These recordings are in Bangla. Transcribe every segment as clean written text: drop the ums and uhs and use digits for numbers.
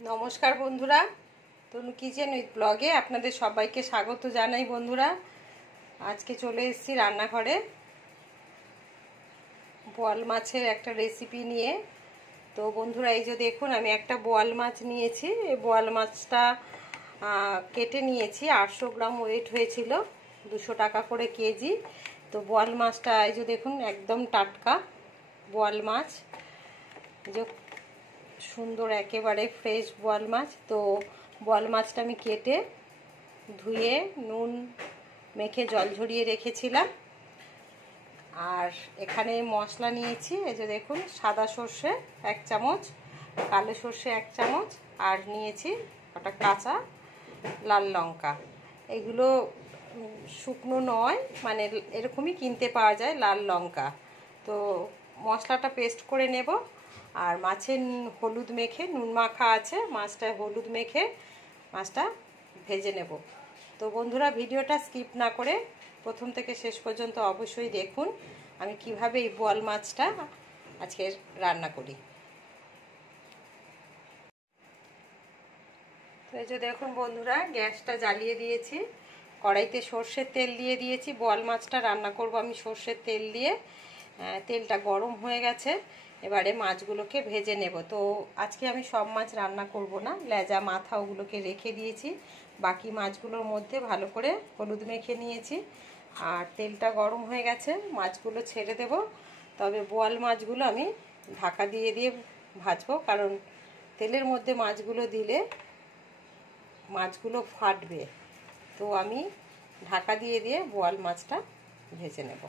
নমস্কার বন্ধুরা, তনু কিচেন উইথ ব্লগে আপনাদের সবাইকে স্বাগত জানাই। বন্ধুরা, আজকে চলে এসেছি রান্নাঘরে বোয়াল মাছের একটা রেসিপি নিয়ে। তো বন্ধুরা, এই যে দেখুন, আমি একটা বোয়াল মাছ নিয়েছি। এই বোয়াল মাছটা কেটে নিয়েছি, 800 গ্রাম ওয়েট হয়েছিল, 200 টাকা করে কেজি। তো বোয়াল মাছটা এই যে দেখুন, একদম টাটকা বোয়াল মাছ, যে সুন্দর একেবারে ফ্রেশ বোয়াল মাছ। তো বোয়াল মাছটা আমি কেটে ধুয়ে নুন মেখে জল ঝরিয়ে রেখেছিলাম। আর এখানে মশলা নিয়েছি, এই যে দেখুন, সাদা সর্ষে 1 চামচ, কালো সর্ষে 1 চামচ, আর নিয়েছি ওটা কাঁচা লাল লঙ্কা। এগুলো শুকনো নয়, মানে এরকমই কিনতে পাওয়া যায় লাল লঙ্কা। তো মশলাটা পেস্ট করে নেব। আর মাছে হলুদ মেখে, নুন মাখা আছে, মাছটায় হলুদ মেখে মাছটা ভেজে নেব। তো বন্ধুরা, ভিডিওটা স্কিপ না করে প্রথম থেকে শেষ পর্যন্ত অবশ্যই দেখুন আমি কিভাবে এই বোয়াল মাছটা আজকে রান্না করি। তো এই যে দেখুন বন্ধুরা, গ্যাসটা জ্বালিয়ে দিয়েছি, কড়াইতে সর্ষের তেল দিয়ে দিয়েছি। বোয়াল মাছটা রান্না করব আমি সর্ষের তেল দিয়ে। তেলটা গরম হয়ে গেছে, এবারে মাছগুলোকে ভেজে নেব। তো আজকে আমি সব মাছ রান্না করব না, লেজা মাথা ওগুলোকে রেখে দিয়েছি। বাকি মাছগুলোর মধ্যে ভালো করে হলুদ মেখে নিয়েছি। আর তেলটা গরম হয়ে গেছে, মাছগুলো ছেড়ে দেব। তবে বোয়াল মাছগুলো আমি ঢাকা দিয়ে দিয়ে ভাজবো, কারণ তেলের মধ্যে মাছগুলো দিলে মাছগুলো ফাটবে। তো আমি ঢাকা দিয়ে দিয়ে বোয়াল মাছটা ভেজে নেব।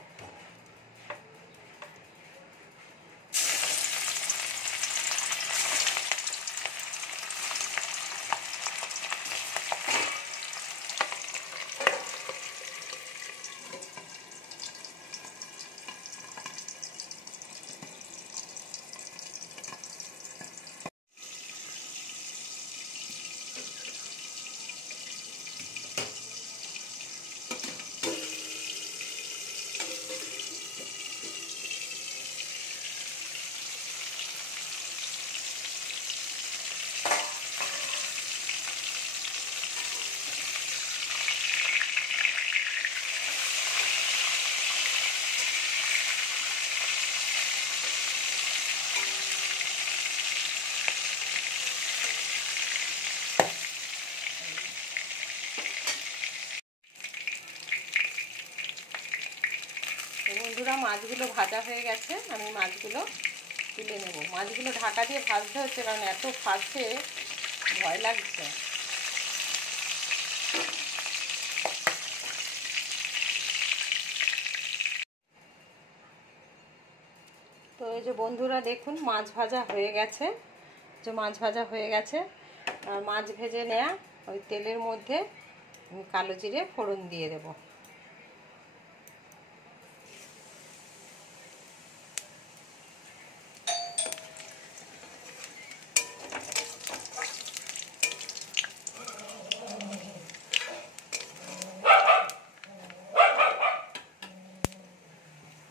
বন্ধুরা, মাছগুলো ভাজা হয়ে গেছে, আমি মাছগুলো তুলে নেব। মাছগুলো ঢাকা দিয়ে ভাজতে হচ্ছে, কারণ এত ফাটছে, ভয় লাগছে। তো এই যে বন্ধুরা দেখুন, মাছ ভাজা হয়ে গেছে, যে মাছ ভাজা হয়ে গেছে। আর মাছ ভেজে নেওয়া ওই তেলের মধ্যে কালো জিরে ফোড়ন দিয়ে দেব।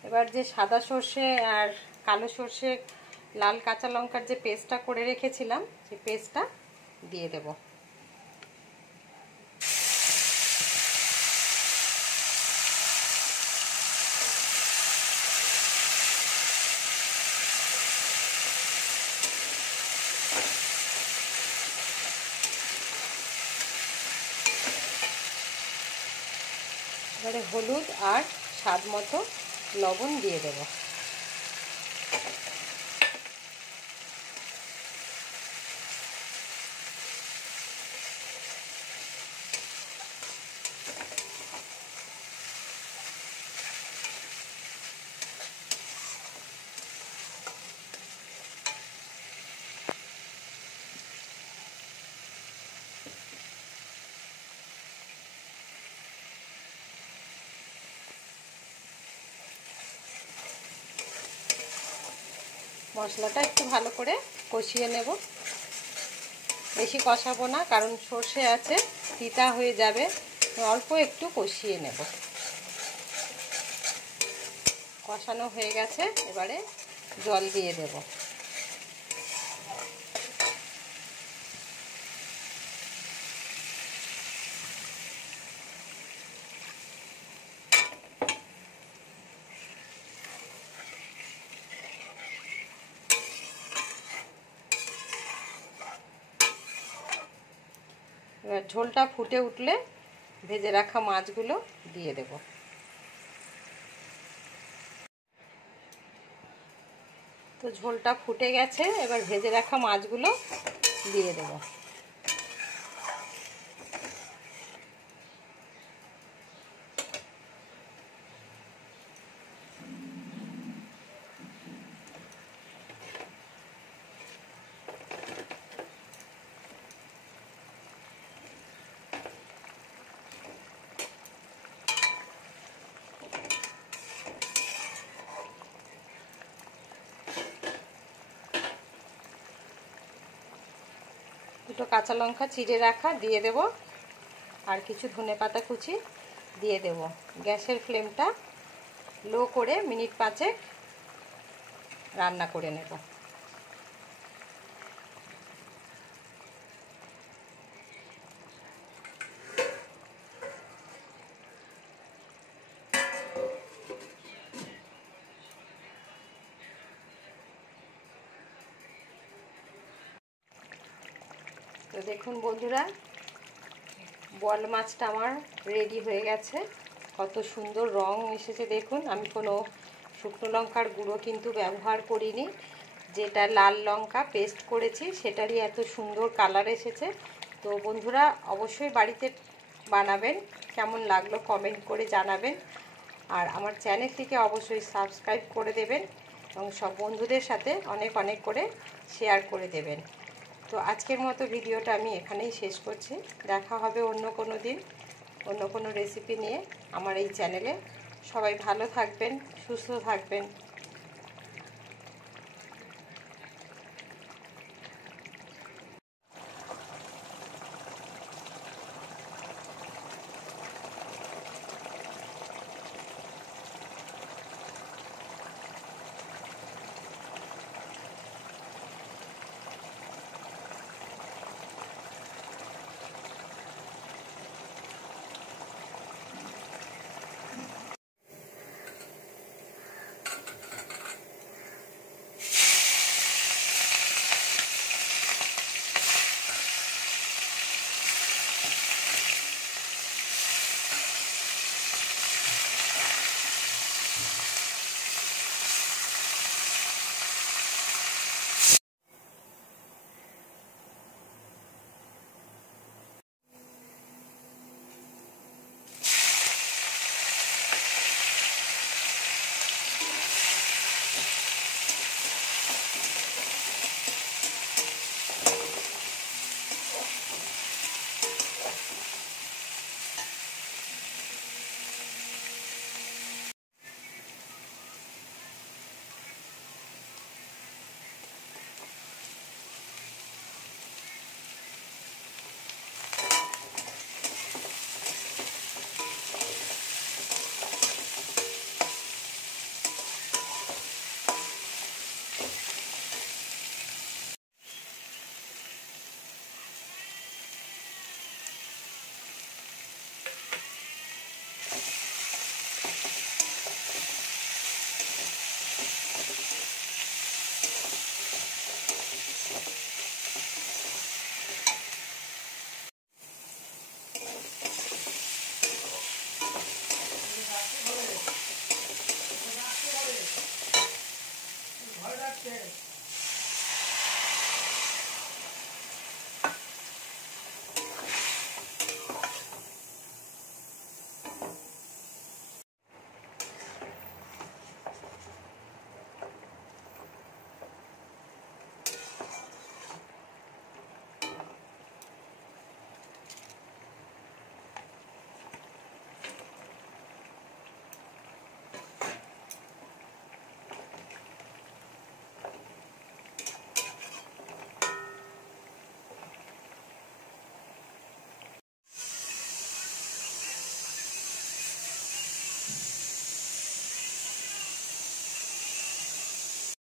এবার যে সাদা সর্ষে আর কালো সর্ষে লাল কাঁচা লঙ্কার যে পেস্টটা করে রেখেছিলাম, সেই পেস্টটা দিয়ে দেব। এবারে হলুদ আর স্বাদ মতো লবণ দিয়ে দেব। মশলাটা একটু ভালো করে কষিয়ে নেব, বেশি কষাবো না, কারণ সর্ষে আছে, তিতা হয়ে যাবে। অল্প একটু কষিয়ে নেব। কষানো হয়ে গেছে, এবারে জল দিয়ে দেব। এবার ঝোলটা ফুটে উঠলে ভেজে রাখা মাছগুলো দিয়ে দেব। তো ঝোলটা ফুটে গেছে, এবার ভেজে রাখা মাছগুলো দিয়ে দেব। দুটো কাঁচা লঙ্কা চিড়ে রাখা দিয়ে দেব, আর কিছু ধনেপাতা কুচি দিয়ে দেব। গ্যাসের ফ্লেমটা লো করে মিনিট 5 রান্না করে নেব। তো দেখুন বন্ধুরা, বোয়াল মাছটা আমার রেডি হয়ে গেছে। কত সুন্দর রং এসেছে দেখুন। আমি কোনো শুকনো লঙ্কার গুঁড়ো কিন্তু ব্যবহার করিনি, যেটা লাল লঙ্কা পেস্ট করেছি সেটারই এত সুন্দর কালার এসেছে। তো বন্ধুরা অবশ্যই বাড়িতে বানাবেন, কেমন লাগলো কমেন্ট করে জানাবেন, আর আমার চ্যানেলটিকে অবশ্যই সাবস্ক্রাইব করে দেবেন এবং সব বন্ধুদের সাথে অনেক অনেক করে শেয়ার করে দেবেন। তো আজকের মতো ভিডিওটা আমি এখানেই শেষ করছি। দেখা হবে অন্য কোনো দিন অন্য কোনো রেসিপি নিয়ে আমার এই চ্যানেলে। সবাই ভালো থাকবেন, সুস্থ থাকবেন।